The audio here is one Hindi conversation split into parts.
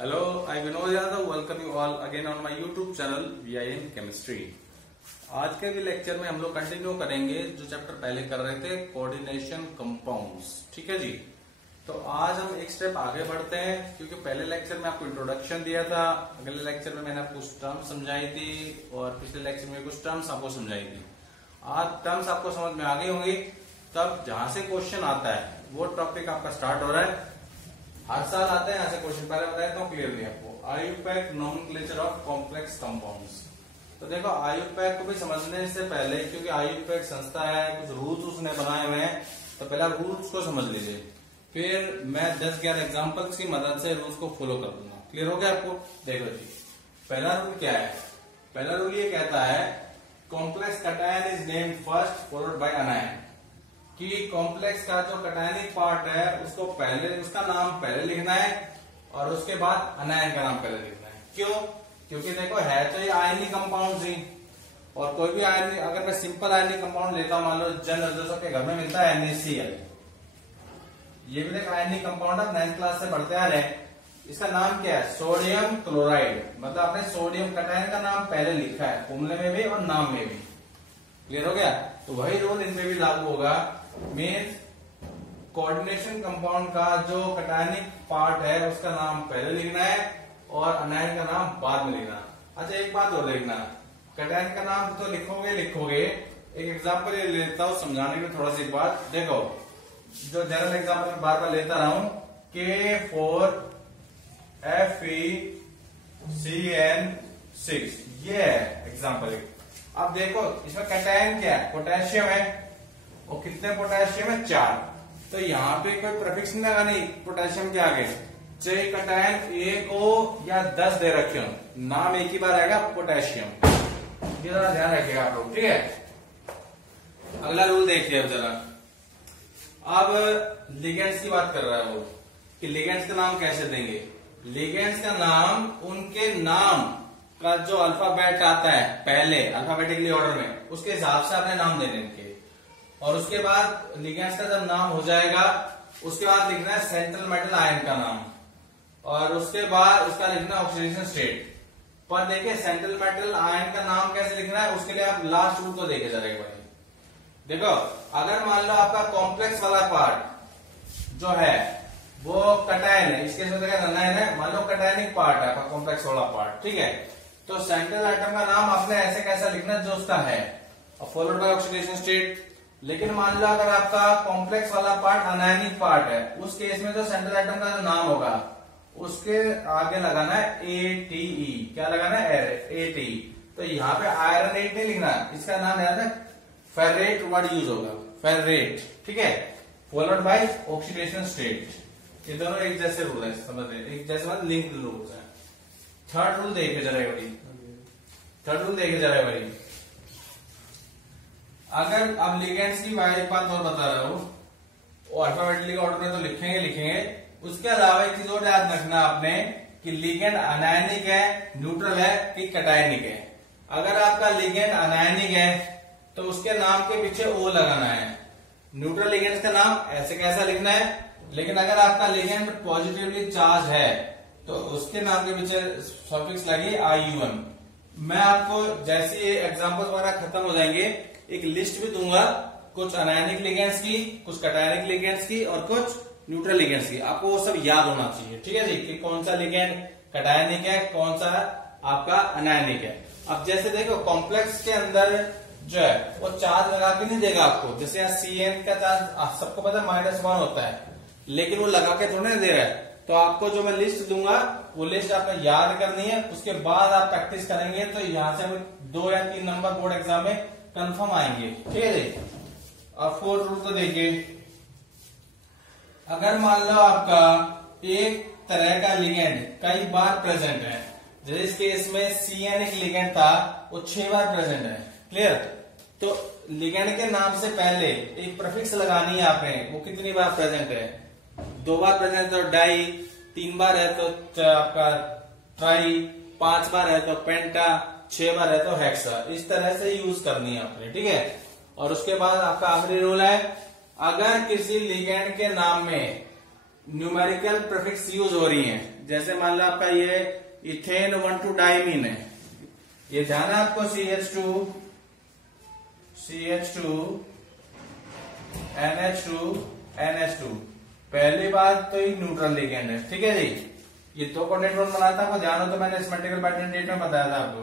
Hello, I Vinod Yadav. Welcome you all again on my YouTube channel VIN Chemistry. आज के भी लेक्चर में हम लोग कंटिन्यू करेंगे जो चैप्टर पहले कर रहे थे, कोऑर्डिनेशन कंपाउंड्स। ठीक है जी। तो आज हम एक स्टेप आगे बढ़ते हैं क्योंकि पहले लेक्चर में आपको इंट्रोडक्शन दिया था, अगले लेक्चर में मैंने आपको कुछ टर्म्स समझाई थी और पिछले लेक्चर में कुछ टर्म्स आपको समझाई थी। आज टर्म्स आपको समझ में आ गई होंगी। तब जहां से क्वेश्चन आता है वो टॉपिक आपका स्टार्ट हो रहा है। हर साल आता है यहाँ से क्वेश्चन, पहले बताया था क्लियरली आपको। IUPAC nomenclature of complex compounds. तो देखो आयुपैक को भी समझने से पहले, क्योंकि आयुपैक संस्था है, कुछ रूल्स उसने बनाए हुए हैं, तो पहला रूल्स को समझ लीजिए, फिर मैं 10-11 एग्जांपल्स की मदद से रूल्स को फॉलो कर दूंगा। क्लियर हो गया आपको? देखो जी, पहला रूल क्या है? पहला रूल ये कहता है complex cation is named first followed by अनायन, कि कॉम्प्लेक्स का जो कटायनिक पार्ट है उसको पहले, उसका नाम पहले लिखना है और उसके बाद अनायन का नाम पहले लिखना है। क्यों? क्योंकि देखो है तो ये आयनिक कंपाउंड ही, और कोई भी आयनिक, अगर मैं सिंपल आयनिक कंपाउंड लेता हूं, मान लो जो सबके घर में मिलता है NaCl, ये भी देखो आयनिक कंपाउंड आप 9th क्लास से पढ़ते आ रहे हैं। इसका नाम क्या है? Sodium chloride. मतलब आपने सोडियम कटायन का नाम पहले लिखा है, फॉर्मूले में भी और नाम में भी। क्लियर हो गया? तो वही रूल इनमें भी लागू होगा। मीन्स कोऑर्डिनेशन कंपाउंड का जो कटायनिक पार्ट है उसका नाम पहले लिखना है और अनायन का नाम बाद में लिखना। अच्छा एक बात और देखना, कटायन का नाम तो लिखोगे। एक एग्जांपल ये लेता हूं समझाने में, थोड़ा सी बात देखो, जो जनरल एग्जांपल में बार बार लेता रहा हूं, K4Fe3CN6, ये है एग्जांपल। अब देखो इसमें कटायन क्या है? पोटेशियम है, और कितने पोटेशियम है? 4। तो यहाँ पे कोई प्रीफिक्स नहीं लगा, नहीं पोटेशियम के आगे, चाहे कटायन 1 हो या 10 दे रखे हो, नाम एक ही बार आएगा पोटेशियम। ये जरा ध्यान रखिएगा आप लोग, ठीक है। अगला रूल देखिए अब जरा। अब लिगेंड्स की बात कर रहा है वो, कि लिगेंड्स का नाम कैसे देंगे। लिगेंड्स का नाम उनके नाम का जो अल्फाबेट आता है पहले अल्फाबेटिकली ऑर्डर में, उसके हिसाब से अपने नाम देने इनके। और उसके बाद लिगेंड्स का जब नाम हो जाएगा, उसके बाद लिखना है सेंट्रल मेटल आयन का नाम, और उसके बाद उसका लिखना है ऑक्सीडेशन स्टेट। पर देखिए सेंट्रल मेटल आयन का नाम कैसे लिखना है, उसके लिए आप लास्ट रूल को देखे जरा एक बार। देखो अगर मान लो आपका कॉम्प्लेक्स वाला पार्ट जो है वो कटायन है, इसके साथ अनायन है, मान लो कटायनिक पार्ट है आपका कॉम्प्लेक्स वाला पार्ट, ठीक है। तो सेंट्रल आइटम का नाम आपने ऐसे कैसा लिखना जो उसका है, और फॉलोड बाय ऑक्सीडेशन स्टेट। लेकिन मान लो अगर आपका कॉम्प्लेक्स वाला पार्ट अनायनिक पार्ट है, उस केस में जो सेंट्रल आइटम का जो नाम होगा उसके आगे लगाना है ATE। क्या लगाना है? ATE। तो यहाँ पे आयरनेट नहीं लिखना, इसका नाम याद है फेरेट वर्ड यूज होगा, फेरेट, ठीक है, फॉलोड बाय ऑक्सीडेशन स्टेट। ये दोनों एक जैसे रूल है, समझ रहे? एक जैसे मतलब लिंक्ड रूल्स है। थर्ड रूल देखे जरा बड़ी, थर्ड रूल देखे जरा बड़ी। अगर अब लिगेंड्स की एक बात और बता रहा हूं, अल्फाबेटिकली ऑर्डर में तो लिखेंगे। उसके अलावा एक चीज और याद रखना आपने, कि लिगेंड अनायनिक है, न्यूट्रल है कि कटायनिक है। अगर आपका लिगेंड अनायनिक है तो उसके नाम के पीछे O लगाना है। न्यूट्रल लिगेंड्स का नाम ऐसे कैसा लिखना है। लेकिन अगर आपका लिगेंड पॉजिटिवली चार्ज है तो उसके नाम के पीछे सफिक्स लगी IUM। मैं आपको जैसे ये एग्जांपल्स वगैरह खत्म हो जाएंगे, एक लिस्ट भी दूंगा, कुछ अनायनिक लिगेंड्स की, कुछ कटायनिक लिगेंड्स की और कुछ न्यूट्रल लिगेंड्स की। आपको वो सब याद होना चाहिए, ठीक है जी, कि कौन सा लिगेंड कटायनिक है, कौन सा आपका अनायनिक है। अब जैसे देखो कॉम्प्लेक्स के अंदर जो है वो चार्ज लगा के नहीं देगा आपको, जैसे यहाँ CN का चार्ज सबको पता है -1 होता है, लेकिन वो लगा के थोड़ा दे रहा है। तो आपको जो मैं लिस्ट दूंगा वो लिस्ट आपको याद करनी है, उसके बाद आप प्रैक्टिस करेंगे तो यहाँ से 2 या 3 नंबर बोर्ड एग्जाम में कंफर्म आएंगे, ठीक है जी। और फोर्थ रूल तो देखिए, अगर मान लो आपका एक तरह का लिगेंड कई बार प्रेजेंट है, जैसे इस केस में CN एक लिगेंड था, वो 6 बार प्रेजेंट है, क्लियर। तो लिगेंड के नाम से पहले एक प्रीफिक्स लगानी है आपने, वो कितनी बार प्रेजेंट है? 2 बार प्रेजेंट तो डाई, 3 बार है तो आपका ट्राई, 5 बार है तो पेंटा, 6 बार है तो हेक्सा। इस तरह से यूज करनी है आपने, ठीक है। और उसके बाद आपका आखिरी रूल है, अगर किसी लिगेंड के नाम में न्यूमेरिकल प्रीफिक्स यूज हो रही हैं, जैसे मान लो आपका ये इथेन 1,2 डाइमीन है, ये ध्यान है आपको, CH2 NH2 NH2। पहली बात तो ये न्यूट्रल लिगेंड है, ठीक है जी। ये दो कोऑर्डिनेट बनाता है, आपको ध्यान हो तो मैंने सिमेट्रिकल पैटर्न डेट में बताया था आपको।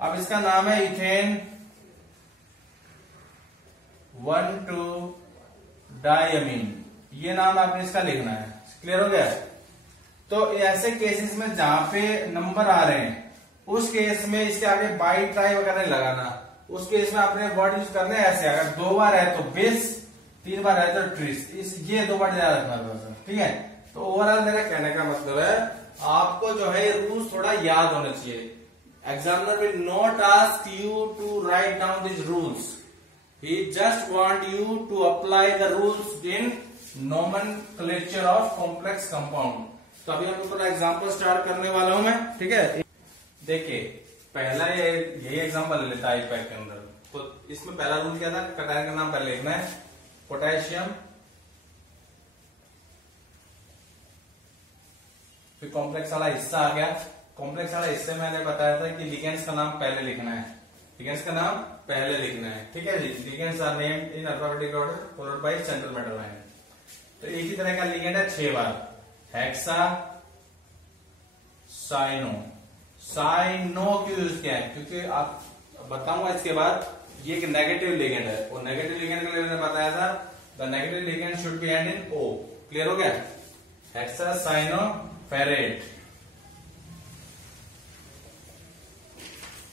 अब इसका नाम है इथेन 1,2 डाइमीन, ये नाम आपने इसका लिखना है। क्लियर हो गया? तो ऐसे केसेस में जहां पे नंबर आ रहे हैं उस केस में इसके आगे बाई ट्राई वगैरह लगाना, उस केस में आपने वर्ड यूज करने ऐसे, अगर 2 बार है तो बिस, 3 बार है तो ट्रिस, ये 2 बार ध्यान रखना, ठीक है। तो ओवरऑल मेरा कहने का मतलब है आपको जो है रूल्स थोड़ा याद होने चाहिए। Examiner will not ask you to write down this rules, he just want you to apply the rules in nomenclature of complex compound। तो अभी हम थोड़ा एग्जांपल स्टार्ट करने वाला हूं मैं, ठीक है। देखिए पहला यही एग्जांपल ले लेता है पैक के अंदर। तो इसमें पहला रूल क्या था, कटायन का नाम पहले लिखना है, पोटेशियम, फिर कॉम्प्लेक्स वाला हिस्सा आ गया। कॉम्प्लेक्स वाला हिस्से में मैंने बताया था कि लिगेंड्स का नाम पहले लिखना है, लिगेंड्स का नाम पहले लिखना है, ठीक है जी। Ligands are named in alphabetical order followed by central metal line. तो एक ही तरह का लिगेंड है 6 बार, हेक्सा साइनो। साइनो क्यों यूज किया है, क्योंकि आप बताऊंगा इसके बाद, ये एक नेगेटिव लिगेंड है, और नेगेटिव लिगेंड के लिए मैंने बताया था the negative ligand should be end in O। Clear हो गया? Hexacyanoferrate.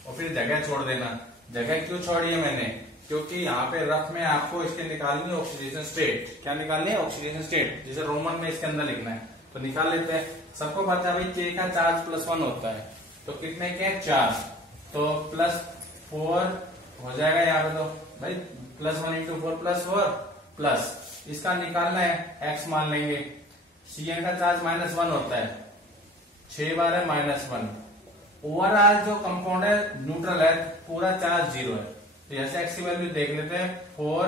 और फिर जगह छोड़ देना। जगह क्यों छोड़ी है मैंने, क्योंकि यहाँ पे रफ में आपको इसके निकालनी है ऑक्सीडेशन स्टेट। क्या निकालनी है? ऑक्सीडेशन स्टेट, जिसे रोमन में इसके अंदर लिखना है। तो निकाल लेते हैं। सबको पता है भाई K का चार्ज +1 होता है, तो कितने के 4, तो +4 हो जाएगा यहाँ पे। तो भाई +1 × 4 +4 प्लस इसका निकालना है, x मान लेंगे। Cn का चार्ज -1 होता है, 6 बार है -1। ओवरऑल जो कंपाउंड है न्यूट्रल है, पूरा चार्ज 0 है। तो जैसे x की वैल्यू देख लेते हैं, 4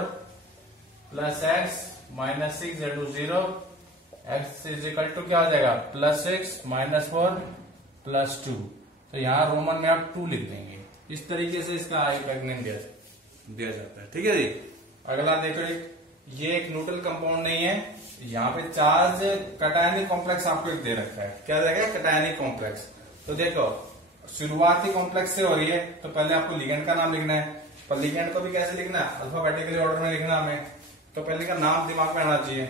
+ x -6 × 0, x = क्या हो जाएगा, +6 -4 +2। तो यहाँ रोमन में आप 2 लिख देंगे। इस तरीके से इसका आईपैक नेम दिया जाता है, ठीक है जी। अगला देखो, ये एक न्यूट्रल कंपाउंड नहीं है, यहाँ पे चार्ज कटायनिक कॉम्प्लेक्स आपको एक दे रखा है। क्या देगा? Cationic complex. तो देखो शुरुआती कॉम्प्लेक्स से हो रही है, तो पहले आपको लिगेंड का नाम लिखना है। पर लिगेंड को भी कैसे लिखना है? अल्फाबेटिकली ऑर्डर में लिखना हमें। तो पहले का नाम दिमाग में आना चाहिए।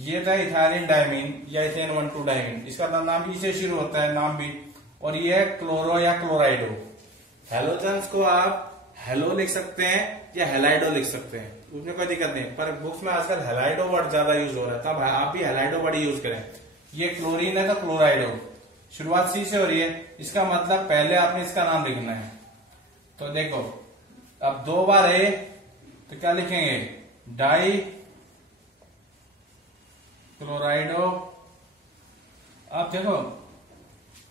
ये था इथाइलिन डाइमीन या इथेन 1,2 डाइमीन, इसका नाम भी इसे शुरू होता है, नाम भी। और ये है क्लोरो या क्लोराइडो। हेलोजन्स को आप हेलो लिख सकते हैं या हेलाइडो लिख सकते हैं, उसमें कोई दिक्कत नहीं। पर बुक्स में आजकल हेलाइडो वर्ड ज्यादा यूज हो रहा है, तब आप भी हेलाइडो वर्ड यूज करें। ये क्लोरीन है तो क्लोराइडो, शुरुआत सी से हो रही है, इसका मतलब पहले आपने इसका नाम लिखना है। तो देखो अब 2 बार है तो क्या लिखेंगे? डाई क्लोराइडो। अब देखो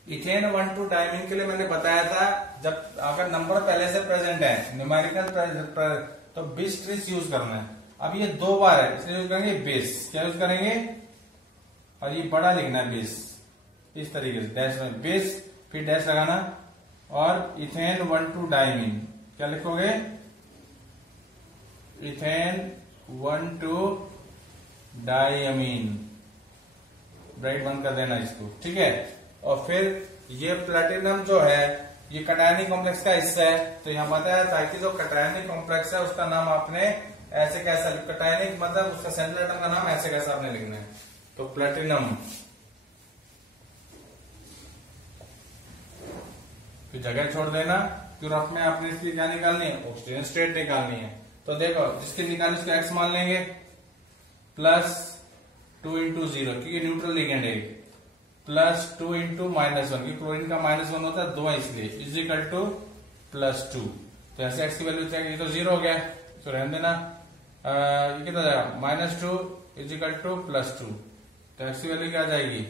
इथेन 1,2 डाइमीन के लिए मैंने बताया था, जब अगर नंबर पहले से प्रेजेंट है, न्यूमेरिकल तो बिस ट्रिस यूज करना है। अब ये 2 बार है, इसलिए यूज करेंगे बिस। क्या यूज करेंगे? और ये बड़ा लिखना है बिस, इस तरीके से डैश में बिस, फिर डैश लगाना। और इथेन 1,2 डाइमीन क्या लिखोगे? इथेन 1,2 डाइमीन, ब्राइट बंद कर देना इसको, ठीक है। और फिर ये प्लेटिनम जो है ये कटायनिक कॉम्प्लेक्स का हिस्सा है। तो यहाँ बताया था कि जो कटायनिक कॉम्प्लेक्स है उसका नाम आपने ऐसे कैसा, कटायनिक मतलब उसका सेंट्रल एटम का नाम ऐसे कैसा आपने लिखना है। तो प्लेटिनम, फिर जगह छोड़ देना, क्यों रफ में आपने इसलिए क्या निकालनी है? ऑक्सीजन स्टेट निकालनी है। तो देखो जिसके निकालने उसको x मान लेंगे, +2 × 0 क्योंकि न्यूट्रल लिगेंड है, +2 × -1 क्योंकि क्लोरीन का -1 होता है 2 है, इसलिए +2। तो ऐसे x की वैल्यू चाहिए, तो 0 हो गया, तो रहने देना। ये कितना जाएगा? -2 = +2। तो x की वैल्यू क्या आ जाएगी?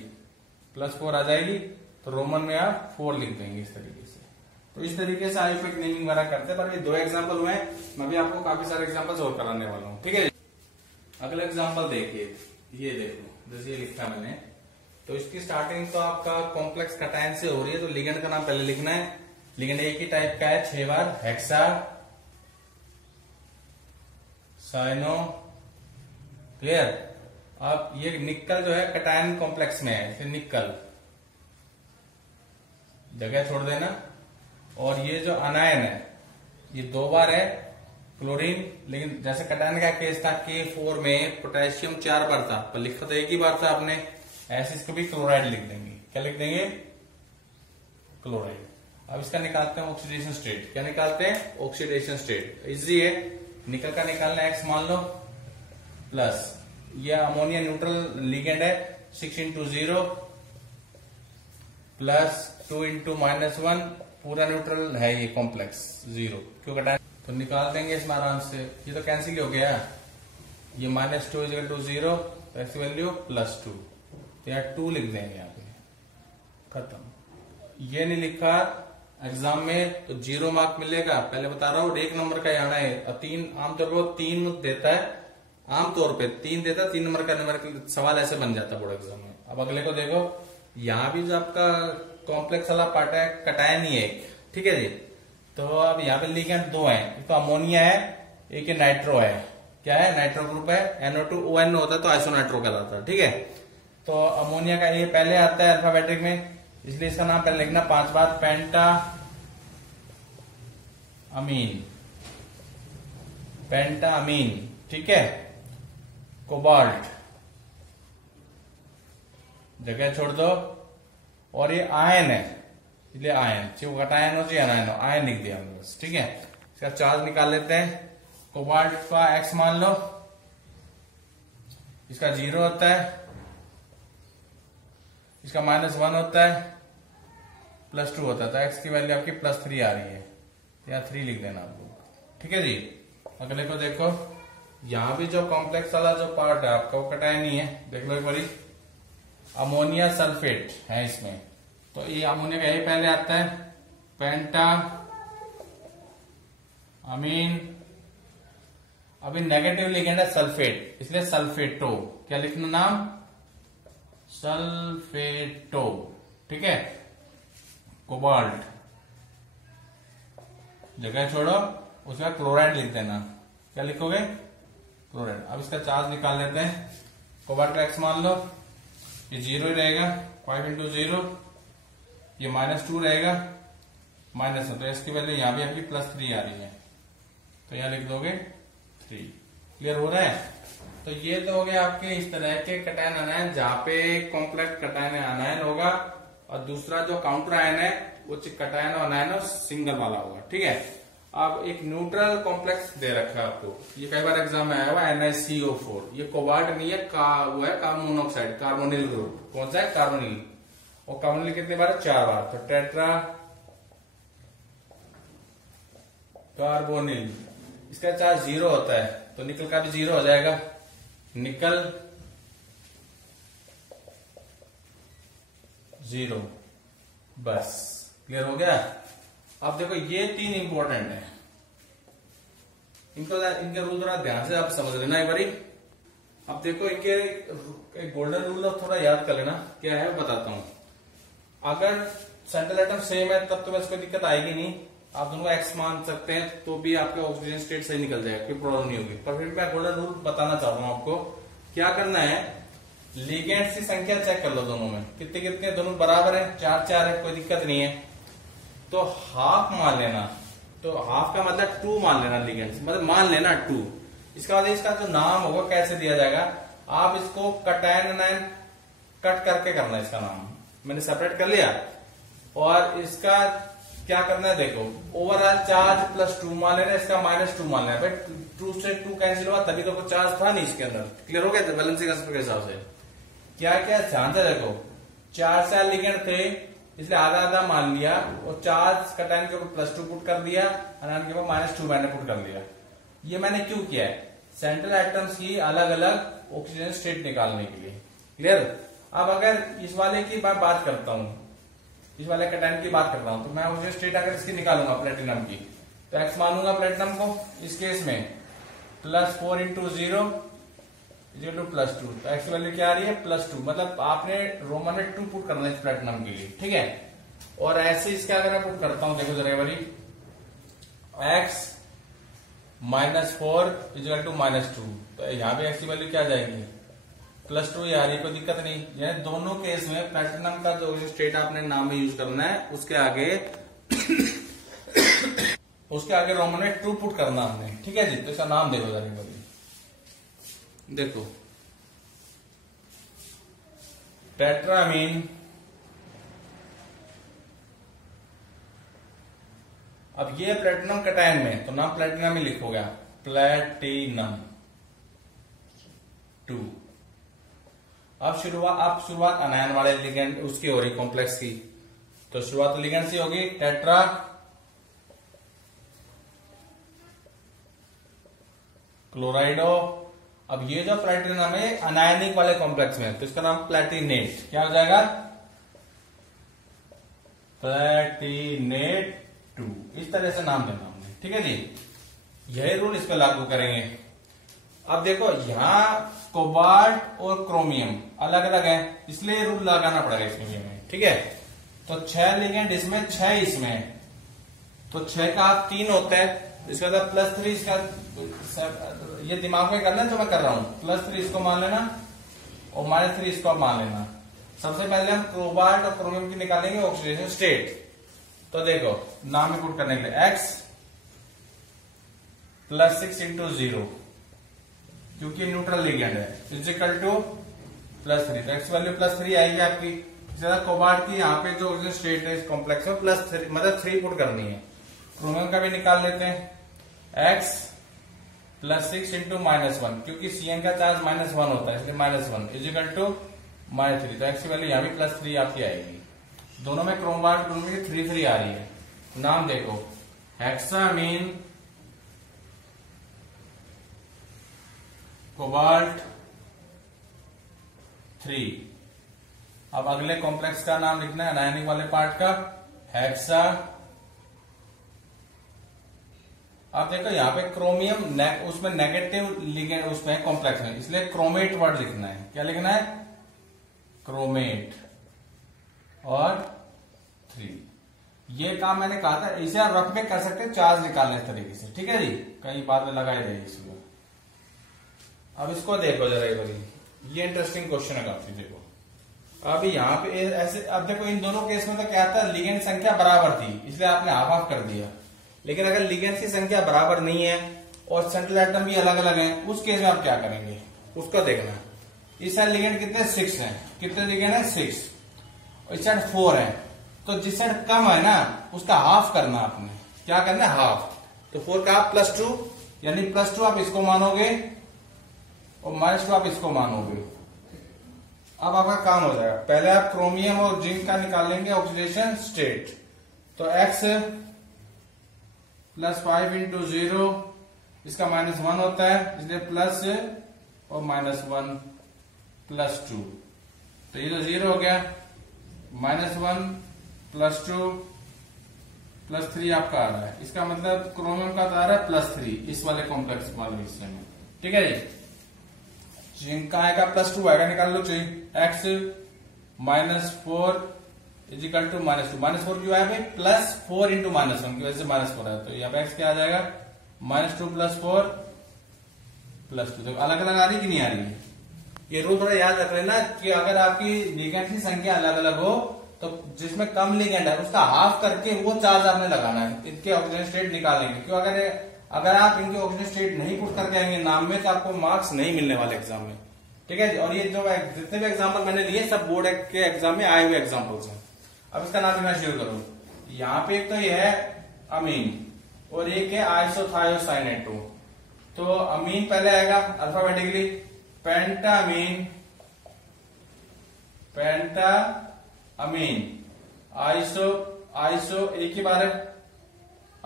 +4 आ जाएगी। तो रोमन में आप 4 लिख देंगे इस तरीके से। तो इस तरीके से आईपैक नेमिंग वगैरह करते हैं। पर ये 2 एग्जांपल हुए हैं, मैं भी आपको काफी सारे एग्जांपल्स और कराने वाला हूँ, ठीक है। अगला एग्जांपल देखिए, ये देखो जैसे ये लिखा मैंने, तो तो इसकी स्टार्टिंग तो आपका कॉम्प्लेक्स कटायन से हो रही है, तो लिगेंड का नाम पहले लिखना है। लिगेंड एक ही टाइप का है, 6 बार हेक्सा साइनो। क्लियर। अब ये निकल जो है कटायन कॉम्प्लेक्स में है, निकल जगह छोड़ देना। और ये जो अनायन है ये 2 बार है क्लोरीन, लेकिन जैसे कटायन का केस था K4 में पोटेशियम 4 बार था, पर लिखा तो एक ही बार था आपने, ऐसे इसको भी क्लोराइड लिख देंगे। क्या लिख देंगे? क्लोराइड। अब इसका निकालते हैं ऑक्सीडेशन स्टेट। क्या निकालते हैं? Oxidation state. इजी है, निकल का निकालना है, X मान लो प्लस ये अमोनिया न्यूट्रल लिगेंड है, 6 × 0 प्लस 2 × -1 पूरा न्यूट्रल है ये कॉम्प्लेक्स 0 क्यों कटायन, तो निकाल देंगे इसमें आराम से। ये तो कैंसिल हो गया, ये -2 = 0, तो एक्स वैल्यू +2, तो यहाँ 2 लिख देंगे यहाँ पे, खत्म। ये नहीं लिखा एग्जाम में तो 0 मार्क मिलेगा। पहले बता रहा हूँ 1 नंबर का आना है, 3 आमतौर पर 3 देता है, आमतौर पे 3 देता है, 3 नंबर का सवाल ऐसे बन जाता है बोर्ड एग्जाम में। अब अगले को देखो, यहाँ भी जो आपका कॉम्प्लेक्स वाला पार्ट है कटायन ही है एक, ठीक है जी। तो अब यहाँ पे लिगेंड 2 है, एक तो अमोनिया है, एक नाइट्रो है। क्या है? नाइट्रो ग्रुप है, NO2 ONO होता है तो आइसोनाइट्रो कहलाता है, ठीक है। तो अमोनिया का ये पहले आता है अल्फाबेटिक में, इसलिए इसका नाम पहले लिखना 5 बार, पेंटा अमीन, पेंटा अमीन, ठीक है। कोबाल्ट जगह छोड़ दो, और ये आयन है इसलिए आयन, चाहे कटायन हो चाहे अनायन हो, आयन लिख दिया हमने बस, ठीक है। इसका चार्ज निकाल लेते हैं। कोबाल्ट का X मान लो, इसका 0 होता है, इसका -1 होता है, +2 होता है, तो X की वैल्यू आपकी +3 आ रही है, यहाँ 3 लिख देना आप लोग, ठीक है जी। अगले को देखो, यहां भी जो कॉम्प्लेक्स वाला जो पार्ट है आपका वो कटायन ही है, देख लो एक बारी, अमोनिया सल्फेट है इसमें, तो ये अमोनिया का यही पहले आता है, पेंटा अमीन। अभी नेगेटिव लिगेंड है सल्फेट, इसलिए सल्फेटो, क्या लिखना नाम? सल्फेटो, ठीक है। कोबाल्ट जगह छोड़ो, उसका क्लोराइड लिख देना, क्या लिखोगे? क्लोराइड। अब इसका चार्ज निकाल लेते हैं। कोबाल्ट का X मान लो, ये 0 ही रहेगा, 5 × 0, ये -2 रहेगा, -1, तो इसकी वैल्यू यहाँ भी आपकी +3 आ रही है, तो यहाँ लिख दोगे 3। क्लियर हो रहा है? तो ये तो हो गया आपके इस तरह के कटायन अनायन, जहां पे कॉम्प्लेक्स कटायन अनायन होगा, और दूसरा जो काउंटर आयन है वो कटायन और अनायन और सिंगल वाला होगा, ठीक है। अब एक न्यूट्रल कॉम्प्लेक्स दे रखा है आपको, ये कई बार एग्जाम में आया हुआ, NaCO4, ये कोबाल्ट नहीं है, वो है कार्बन मोनोऑक्साइड, कार्बोनिल ग्रुप। कौन सा है? कार्बोनिल। और कार्बोनिल कितने बार? 4 बार, तो टेट्रा कार्बोनिल। इसका चार्ज 0 होता है, तो निकल का भी 0 हो जाएगा, निकल 0, बस क्लियर हो गया। अब देखो ये 3 इंपॉर्टेंट है, इनके रूल थोड़ा ध्यान से आप समझ लेना एक बारी। अब देखो इनके गोल्डन रूल थोड़ा याद कर लेना, क्या है बताता हूं। अगर सेंट्रल एटम सेम है तब तो बस कोई दिक्कत आएगी नहीं, आप दोनों को X मान सकते हैं, तो भी आपका ऑक्सीजन स्टेट सही निकल जाएगा, कोई प्रॉब्लम नहीं होगी। पर फिर मैं गोल्डन रूल बताना चाह रहा हूं आपको। क्या करना है, लिगेंड्स की संख्या चेक कर लो दोनों में, कितने कितने, दोनों बराबर है, 4 है, कोई दिक्कत नहीं है, तो हाफ मान लेना। तो हाफ का मतलब 2 मान लेना, लिगेंड्स मतलब मान लेना 2। इसका बाद इसका जो नाम होगा कैसे दिया जाएगा, आप इसको कटायन अनायन कट करके करना, इसका नाम मैंने सेपरेट कर लिया। और इसका क्या करना है, देखो ओवरऑल चार्ज +2 मान लेना, इसका -2 मान लेना। भाई 2 से 2 कैंसिल हुआ, तभी तो कुछ चार्ज था नहीं इसके अंदर। क्लियर हो गया बैलेंसिंग कंसेप्ट के हिसाब से। क्या क्या ध्यान से देखो, 4 से लिगेंड थे इसलिए आधा आधा मान लिया, और चार्ज कटायन के ऊपर +2 पुट कर दिया, अनायन के ऊपर -2 मैंने पुट कर दिया। ये मैंने क्यों किया है, सेंट्रल एटम्स की अलग अलग ऑक्सीजन स्टेट निकालने के लिए। क्लियर। अब अगर इस वाले की बात करता हूं, इस वाले कटायन की बात करता हूं, तो मैं ऑक्सीजन स्टेट अगर इसकी निकालूंगा प्लेटिनम की, तो X मानूंगा प्लेटिनम को इस केस में, +4 × 0 इक्वल टू +2, तो एक्स की वैल्यू क्या आ रही है +2, मतलब आपने रोमन में 2 पुट करना है इस प्लेटिनम के लिए, ठीक है। और ऐसे इसके अगर मैं पुट करता हूं, देखो जरा बारी, x -4 इक्वल टू -2, तो यहाँ पे x की वैल्यू क्या जाएगी +2 ही आ रही है, कोई दिक्कत नहीं। यानी दोनों केस में प्लेटिनम का जो स्टेट आपने नाम में यूज करना है उसके आगे रोमन में 2 पुट करना हमने, ठीक है जी। तो इसका नाम देखो जरा बारी, देखो टेट्रामीन। अब ये प्लेटिनम कटायन में, तो नाम प्लेटिनम ही लिखोगे आप, प्लेटिनम 2। अब शुरुआत अनायन वाले लिगेंड उसकी हो रही कॉम्प्लेक्स की, तो शुरुआत लिगेंड से होगी टेट्रा क्लोराइडो। अब ये जो प्लेटिनम है अनायनिक वाले कॉम्प्लेक्स में, तो इसका नाम प्लेटिनेट, क्या हो जाएगा प्लेटिनेट 2, इस तरह से नाम देना हमने, ठीक है जी। यही रूल इस पर लागू करेंगे। अब देखो यहां कोबाल्ट और क्रोमियम अलग अलग है, इसलिए रूल लगाना पड़ेगा इसमें, ठीक है। तो 6 लिगेंड इसमें, 6 इसमें, तो 6 का 3 होता है, इसका +3, इसका ये दिमाग में करना है तो मैं कर रहा हूं, +3 इसको मान लेना और -3 इसको मान लेना। सबसे पहले हम कोबाल्ट और क्रोमियम की निकालेंगे ऑक्सीडेशन स्टेट। तो देखो नाम में पुट करने के लिए x +6 × 0, क्योंकि न्यूट्रल लिगेंड है, इक्वल टू +3, तो x वैल्यू +3 आएगी आपकी। कोबाल्ट की यहाँ पे जो ऑक्सीजन स्टेट है इस कॉम्प्लेक्स में +3, मतलब 3 पुट करनी है। क्रोमियम का भी निकाल लेते हैं, x +6 × -1, क्योंकि Cn का चार्ज -1 होता है, इसलिए -1 इक्वल टू -3, तो x की वैल्यू यहाँ भी +3 आपकी आएगी। दोनों में क्रोमबाल्ट दोनों में 3 आ रही है। नाम देखो हेक्सामीन कोबाल्ट 3। अब अगले कॉम्प्लेक्स का नाम लिखना है अनायनिक वाले पार्ट का, हेक्सा। अब देखो यहाँ पे क्रोमियम उसमें नेगेटिव लिगेंड उसमें कॉम्प्लेक्स में, इसलिए क्रोमेट वर्ड लिखना है। क्या लिखना है क्रोमेट और 3। ये काम मैंने कहा था, इसे आप रफ में कर सकते हैं चार्ज निकालने इस तरीके से, ठीक है जी, कहीं बाद में लगाई जाएगी इसमें। अब इसको देखो जरा एक बार, ये इंटरेस्टिंग क्वेश्चन है काफी। देखो अब यहाँ पे ऐसे, अब देखो इन दोनों केस में तो क्या था, लिगेंड संख्या बराबर थी इसलिए आपने हाफ हाफ कर दिया। लेकिन अगर लिगेंड की संख्या बराबर नहीं है और सेंट्रल एटम भी अलग अलग है, उस केस में आप क्या करेंगे उसको देखना। इस साइड लिगेंड कितने 6 हैं, कितने लिगेंड है 6, और इस साइड 4 है, तो जिस साइड कम है ना उसका हाफ करना आपने। क्या करना है हाफ, तो 4 का आप +2, यानी +2 आप इसको मानोगे और -2 आप इसको मानोगे। अब आपका काम हो जाएगा, पहले आप क्रोमियम और जिंक का निकाल लेंगे ऑक्सीडेशन स्टेट। तो x +5 × 0, इसका -1 होता है, इसलिए प्लस और -1 +2, तो ये तो 0 हो गया। -1 +2 +3 आपका आ रहा है, इसका मतलब क्रोमियम का आ रहा है +3 इस वाले कॉम्प्लेक्स वाले हिस्से में, ठीक है जी। जिंक का आएगा +2 आएगा, निकाल लो चाहिए। x -4 इजिकल टू -2, -4 क्यों आया भाई, +4 × -1 की वजह से -4 है, तो यहाँ पे x क्या आ जाएगा -2 +4 +2। तो अलग अलग आ रही कि नहीं आ रही है, ये रूल थोड़ा याद रख लेना कि अगर आपकी लिगेंड की संख्या अलग अलग हो तो जिसमें कम लिगेंड है उसका हाफ करके वो चार्ज आपने लगाना है, इनके ऑक्सीजन स्टेट निकालेंगे। क्यों, अगर आप इनके ऑक्सीजन स्टेट नहीं पुट करके आएंगे नाम में तो आपको मार्क्स नहीं मिलने वाले एग्जाम में, ठीक है। और ये जो जितने भी एग्जाम्पल मैंने लिए सब बोर्ड के एग्जाम में आए हुए एग्जाम्पल्स हैं। अब इसका नाम लिखना शुरू करो। यहाँ पे एक तो ये है अमीन और एक है आइसोथायोसाइनेटो। तो अमीन पहले आएगा अल्फाबेटिकली, पेंटामीन, आइसो एक ही बार है,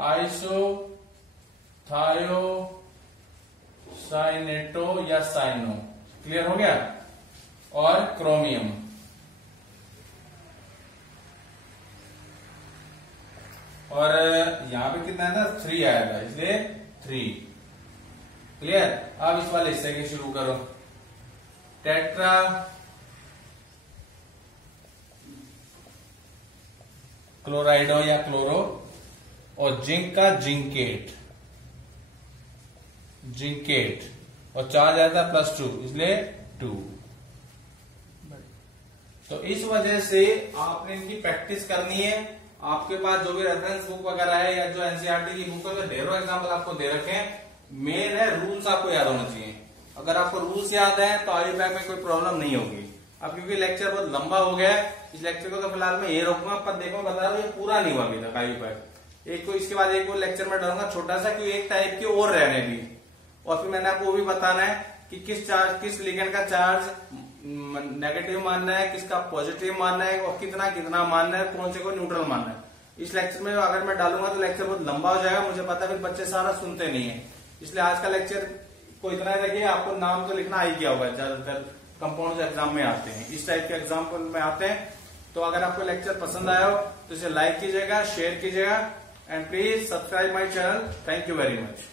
आइसोथायोसाइनेटो या साइनो, क्लियर हो गया। और क्रोमियम, और यहां पे कितना है, 3 आया था इसलिए 3, क्लियर। अब इस वाले हिस्से के शुरू करो। टेट्रा क्लोराइडो या क्लोरो, और जिंक का जिंकेट, जिंकेट, और चार्ज आता है +2 इसलिए 2। तो इस वजह से आपने इनकी प्रैक्टिस करनी है। आपके पास जो भी रेफरेंस बुक वगैरह है या जो एनसीईआरटी की बुक है, ढेरों एग्जाम्पल आपको दे रखे हैं। मेन है रूल्स आपको याद होना चाहिए। अगर आपको रूल्स याद है तो आगे बैग में कोई प्रॉब्लम नहीं होगी। अब क्योंकि लेक्चर बहुत लंबा हो गया है, इस लेक्चर को तो फिलहाल मैं ये रोकूंगा, पर देखो बता रहा हूँ ये पूरा नहीं हुआ अभी तक आगे बैग। एक को इसके बाद एक वो लेक्चर में डालूंगा छोटा सा, क्योंकि एक टाइप के और रह गए भी, और फिर मैंने आपको वो भी बताना है कि किस लिगेंड का चार्ज नेगेटिव मानना है, किसका पॉजिटिव मानना है, और कितना कितना मानना है, कौन से को न्यूट्रल मानना है। इस लेक्चर में अगर मैं डालूंगा तो लेक्चर बहुत लंबा हो जाएगा, मुझे पता है फिर बच्चे सारा सुनते नहीं है। इसलिए आज का लेक्चर को इतना ही रखिए। आपको नाम तो लिखना आ ही गया होगा, ज्यादातर कंपाउंड एग्जाम में आते हैं, इस टाइप के एग्जाम्पल में आते हैं। तो अगर आपको लेक्चर पसंद आया हो तो इसे लाइक कीजिएगा, शेयर कीजिएगा, and please subscribe my channel. Thank you very much.